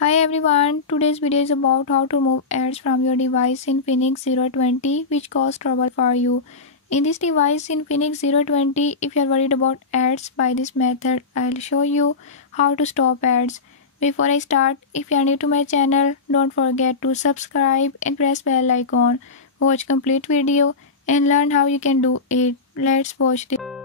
Hi everyone, today's video is about how to remove ads from your device in Infinix 020 which cause trouble for you. In this device in Infinix 020, if you are worried about ads by this method, I'll show you how to stop ads. Before I start, if you are new to my channel, don't forget to subscribe and press bell icon. Watch complete video and learn how you can do it. Let's watch this.